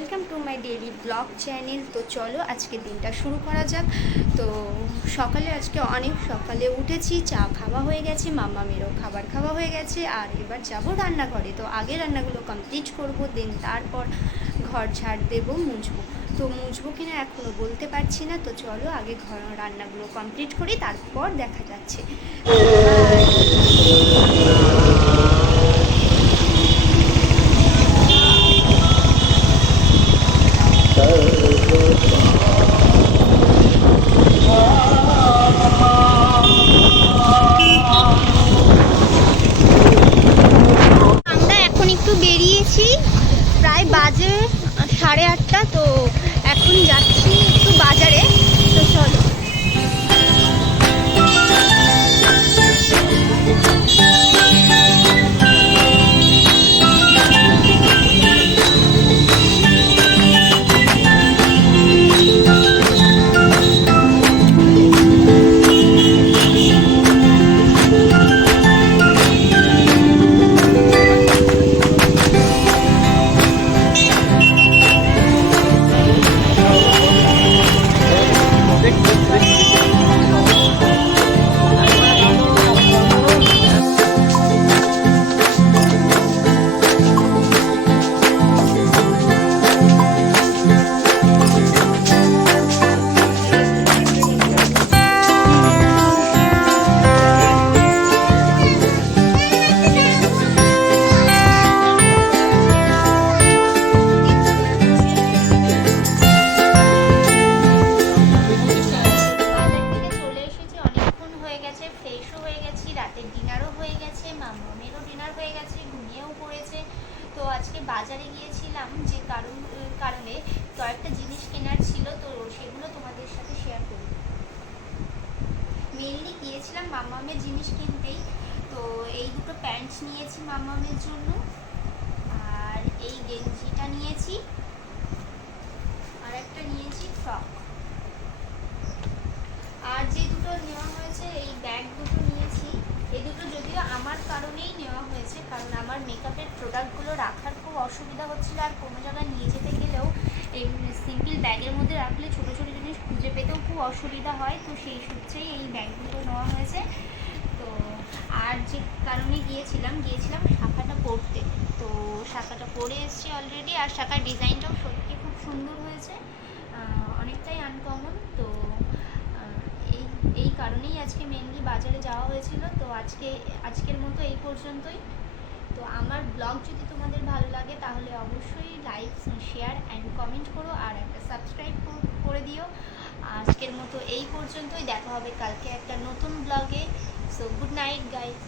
Welcome to my daily blog channel. তো চলো আজকে দিনটা শুরু করা যাক। তো সকালে আজকে অনেক সকালে উঠেছি, চা খাওয়া হয়ে গেছে, মাম্মামেরও খাবার খাওয়া হয়ে গেছে, আর এবার যাব রান্নাঘরে। তো আগে রান্নাগুলো কমপ্লিট করব, দেন তারপর ঘর ঝাড় দেবো, মুছবো। তো মুছবো কিনা এখনও বলতে পারছি না। তো চলো আগে ঘর রান্নাগুলো কমপ্লিট করি, তারপর দেখা যাচ্ছে। আমরা এখন একটু বেরিয়েছি, প্রায় বাজে 8:30। তো এখন যাচ্ছি একটু বাজারে। তো চলো। ফ্রেশও হয়ে গেছি, রাতের ডিনারও হয়ে গেছে, মামামেরও ডিনার হয়ে গেছে, ঘুমিয়েও পড়েছে। তো আজকে বাজারে গিয়েছিলাম যে কারণে কয়েকটা জিনিস কেনার ছিল, তো সেগুলো তোমাদের সাথে শেয়ার করি। মেনলি গিয়েছিলাম মামামের জিনিস কিনতেই। তো এই দুটো প্যান্টস নিয়েছি মামামের জন্য, আর এই গেঞ্জিটা নিয়েছি, আর একটা নিয়েছি ফ্রক। আর যে দুটো নেওয়া হয়েছে, এই ব্যাগ দুটো নিয়েছি। এই দুটো যদিও আমার কারণেই নেওয়া হয়েছে, কারণ আমার মেকআপের প্রোডাক্টগুলো রাখার খুব অসুবিধা হচ্ছিল, আর কোনো জায়গায় নিয়ে যেতে গেলেও এই সিম্পল ব্যাগের মধ্যে রাখলে ছোটো ছোটো জিনিস খুঁজে পেতেও খুব অসুবিধা হয়। তো সেই সূত্রেই এই ব্যাগগুলো নেওয়া হয়েছে। তো আর যে কারণে গিয়েছিলাম শাখাটা পরতে। তো শাখাটা পরে এসেছি অলরেডি, আর শাখার ডিজাইনটাও সত্যি খুব সুন্দর হয়েছে, অনেকটাই আনকমন। তো এই কারণেই আজকে মেনলি বাজারে যাওয়া হয়েছিল। তো আজকের মতো এই পর্যন্তই। তো আমার ব্লগ যদি তোমাদের ভালো লাগে তাহলে অবশ্যই লাইক, শেয়ার অ্যান্ড কমেন্ট করো, আর একটা সাবস্ক্রাইব করে দিও। আজকের মতো এই পর্যন্তই, দেখা হবে কালকে একটা নতুন ব্লগে। So good night guys.